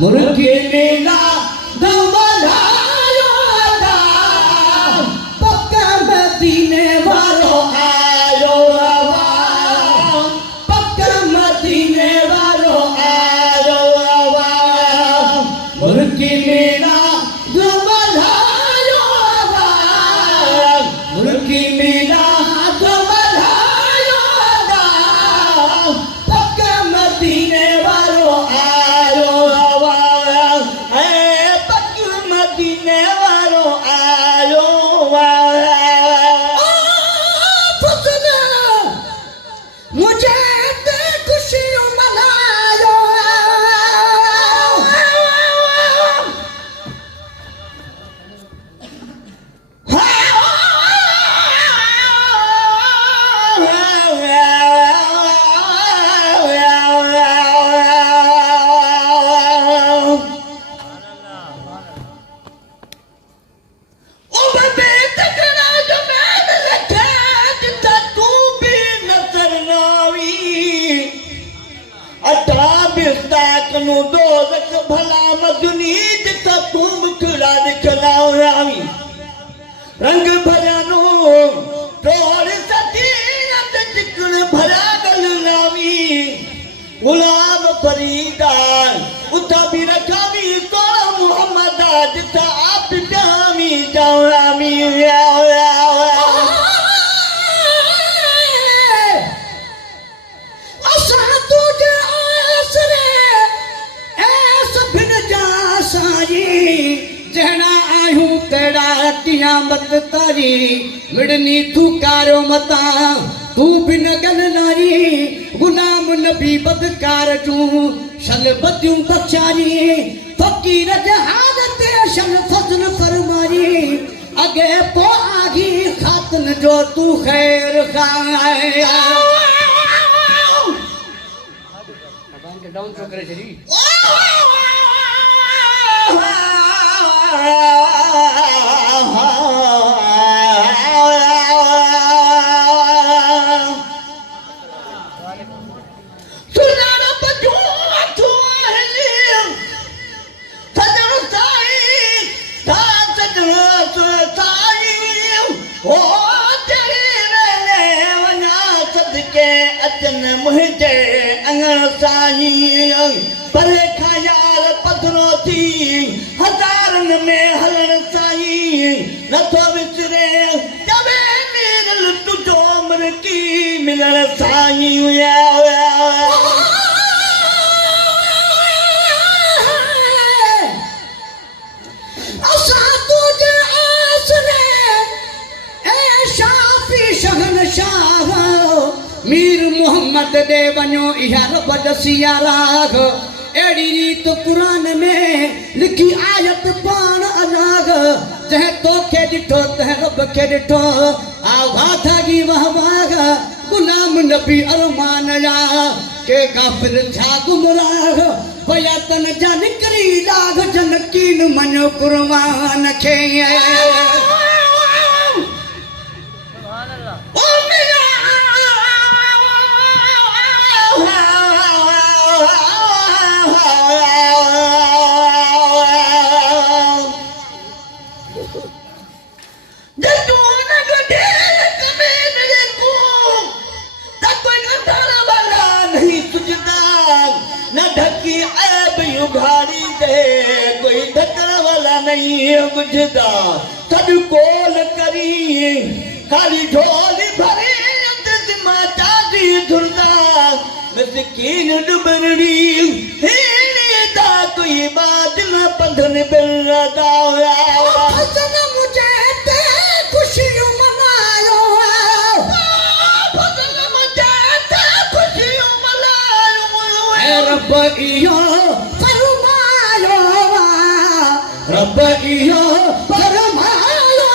मुर्गी मेला दमलायो दा पक्का मदीने वालो आयो आवा पक्का मदीने वालो आयो आवा मुर्गी मेला दमलायो दा मुर्गी मेला दमलायो दा पक्का मदीने वालो आयो मदीने वालो आयो मुझे खुशियों मनायो दो रख भला मदनी जिता तू मुखड़ा दिखलाओ रामी रंग भरानो तोड़ सती नत चिकन भरा गल रामी गुलाम फरीदार उता भी रखावी तो मोहम्मद जिता आप जामी जाओ रामी जहना आयूं तेरा कियामत तारी मिड़नी तू कारो मता तू बिन गल नारी गुलाम नबी बदकार तू शन बदियूं बचारी फकीर जहान ते शन फजल फरमारी अगे पो आगी खातन जो तू खैर खाए डाउन चो करे चली मुझे अंगण साईं पर ख्याल पथरो थी हज़ारन में हलण साईं नथो विसरे जबे मिलल तुझो मरकी मिलण साईं असा तुझे आसरे ए शाफी शहनशाह मीर मोहम्मद दे वञो इहा रब दसिया राग एड़ी रीत कुरान में लिखी आयत पाण अनाग जह तोखे ॾिठो तह रब खे ॾिठो आवा थागी वहवाग गुलाम नबी अरमान या के काफिर छा गुमराह पया तन जा निकरी लाग जनकीन मञो कुर्बान खे उघाड़ी दे कोई ढकण वाला नहीं बुझदा सब कोल करी खाली झोली भरे जिमा चादी धुरदा मिसकीन डुबरड़ी हेली दा कोई बात न पंधन बिरदा फजल मुझे ते खुशियों मनायो फजल मुझे ते खुशियों मनायो ए रब इयो रब इहो फरमायो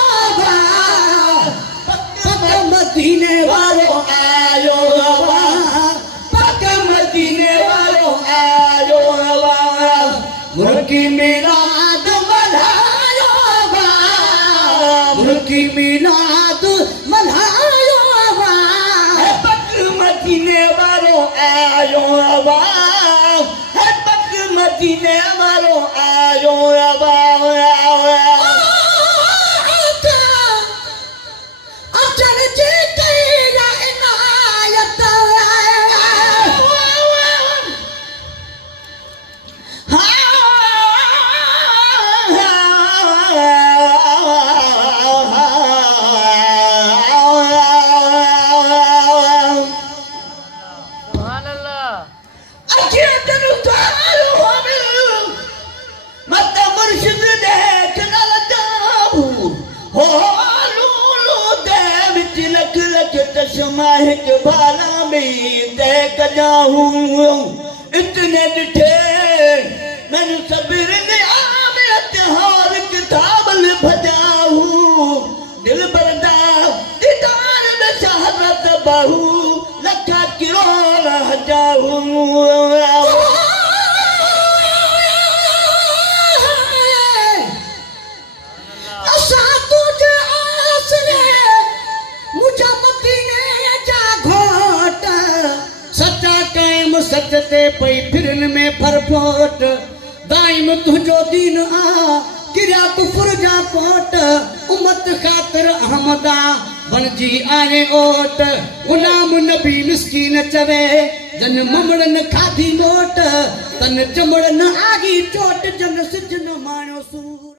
पक्का मदीने वालो आयो पक्का मदीने वालो आयो मुर्गी मिलाद मनायो मुर्गी मिलाद मनायो पक्का मदीने वालो आयो पक्का मदीने वालो हिक भाला में तय कजाहूं इतने डिठे मैंने सबीर ने आमियत हार किताब भजाहूं दिल बरदा दीदार में शहरत बहू लखा किरोड़ हजाहूं असा तुझे आसरे मुझा मदीने जा घोट सच्चा कायम सच ते पई फिरन में फरफोट दाइम तुझो दीन आ किरा कुफर जा कोट उम्मत खातिर अहमदा बनजी आए ओट गुलाम नबी मिस्कीन चवे जन ममड़न खाधी मोट तन चमड़न आगी चोट जन सिजन माणो सूर